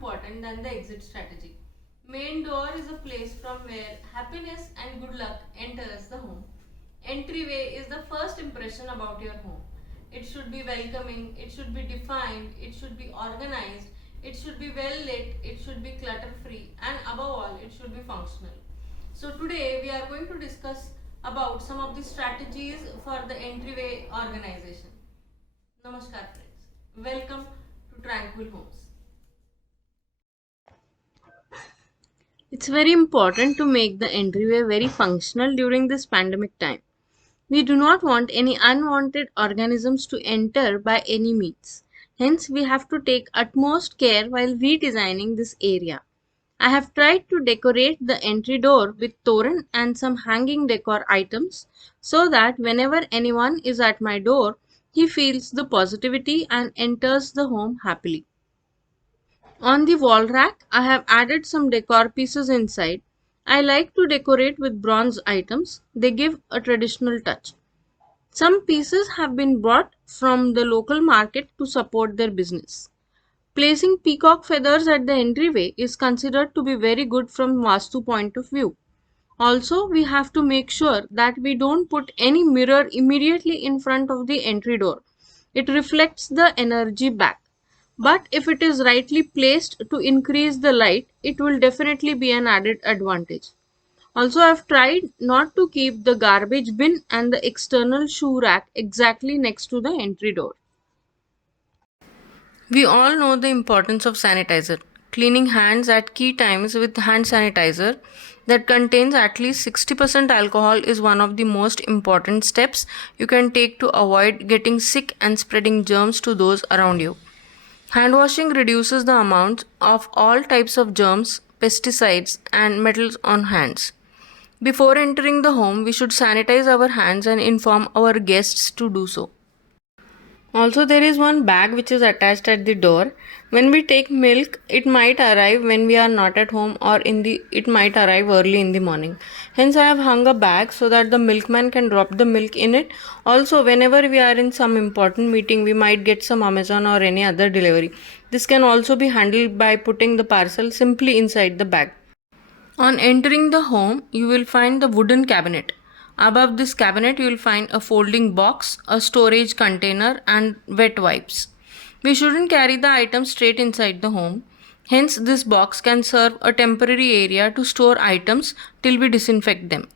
important than the exit strategy. Main door is a place from where happiness and good luck enters the home. Entryway is the first impression about your home. It should be welcoming, it should be defined, it should be organized, it should be well lit, it should be clutter free, and above all, it should be functional. So today we are going to discuss about some of the strategies for the entryway organization. Namaskar friends. Welcome to Tranquil Homes. It's very important to make the entryway very functional during this pandemic time. We do not want any unwanted organisms to enter by any means. Hence, we have to take utmost care while redesigning this area. I have tried to decorate the entry door with toran and some hanging decor items so that whenever anyone is at my door, he feels the positivity and enters the home happily. On the wall rack, I have added some decor pieces inside. I like to decorate with bronze items, they give a traditional touch. Some pieces have been brought from the local market to support their business. Placing peacock feathers at the entryway is considered to be very good from Vastu point of view. Also, we have to make sure that we don't put any mirror immediately in front of the entry door. It reflects the energy back. But if it is rightly placed to increase the light, it will definitely be an added advantage. Also, I've tried not to keep the garbage bin and the external shoe rack exactly next to the entry door. We all know the importance of sanitizer. Cleaning hands at key times with hand sanitizer that contains at least 60% alcohol is one of the most important steps you can take to avoid getting sick and spreading germs to those around you. Hand washing reduces the amount of all types of germs, pesticides, and metals on hands. Before entering the home, we should sanitize our hands and inform our guests to do so. Also, there is one bag which is attached at the door. When we take milk, it might arrive when we are not at home or it might arrive early in the morning. Hence, I have hung a bag so that the milkman can drop the milk in it. Also, whenever we are in some important meeting, we might get some Amazon or any other delivery. This can also be handled by putting the parcel simply inside the bag. On entering the home, you will find the wooden cabinet. Above this cabinet, you will find a folding box, a storage container, and wet wipes. We shouldn't carry the items straight inside the home. Hence, this box can serve a temporary area to store items till we disinfect them.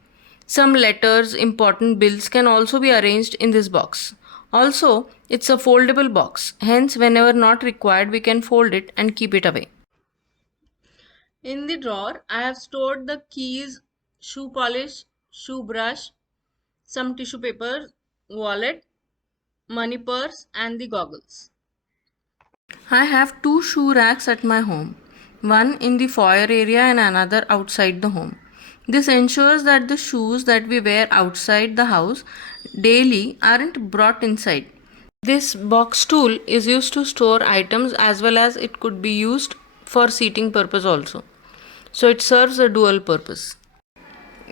Some letters, important bills can also be arranged in this box. Also, it's a foldable box. Hence, whenever not required, we can fold it and keep it away. In the drawer, I have stored the keys, shoe polish, shoe brush, some tissue paper, wallet, money purse, and the goggles. I have two shoe racks at my home, one in the foyer area and another outside the home. This ensures that the shoes that we wear outside the house daily aren't brought inside. This box tool is used to store items as well as it could be used for seating purpose also. So it serves a dual purpose.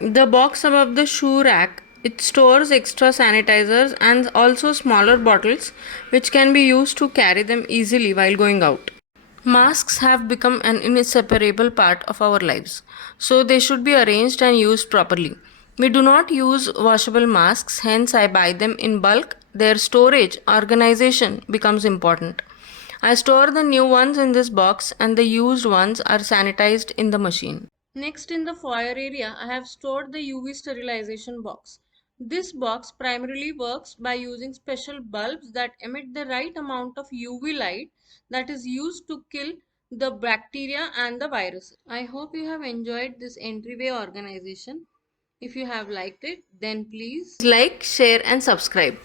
The box above the shoe rack, it stores extra sanitizers and also smaller bottles which can be used to carry them easily while going out. Masks have become an inseparable part of our lives, so they should be arranged and used properly. We do not use washable masks, hence I buy them in bulk. Their storage organization becomes important. I store the new ones in this box and the used ones are sanitized in the machine. Next, in the foyer area, I have stored the UV sterilization box. This box primarily works by using special bulbs that emit the right amount of UV light that is used to kill the bacteria and the viruses. I hope you have enjoyed this entryway organization. If you have liked it, then please like, share, and subscribe.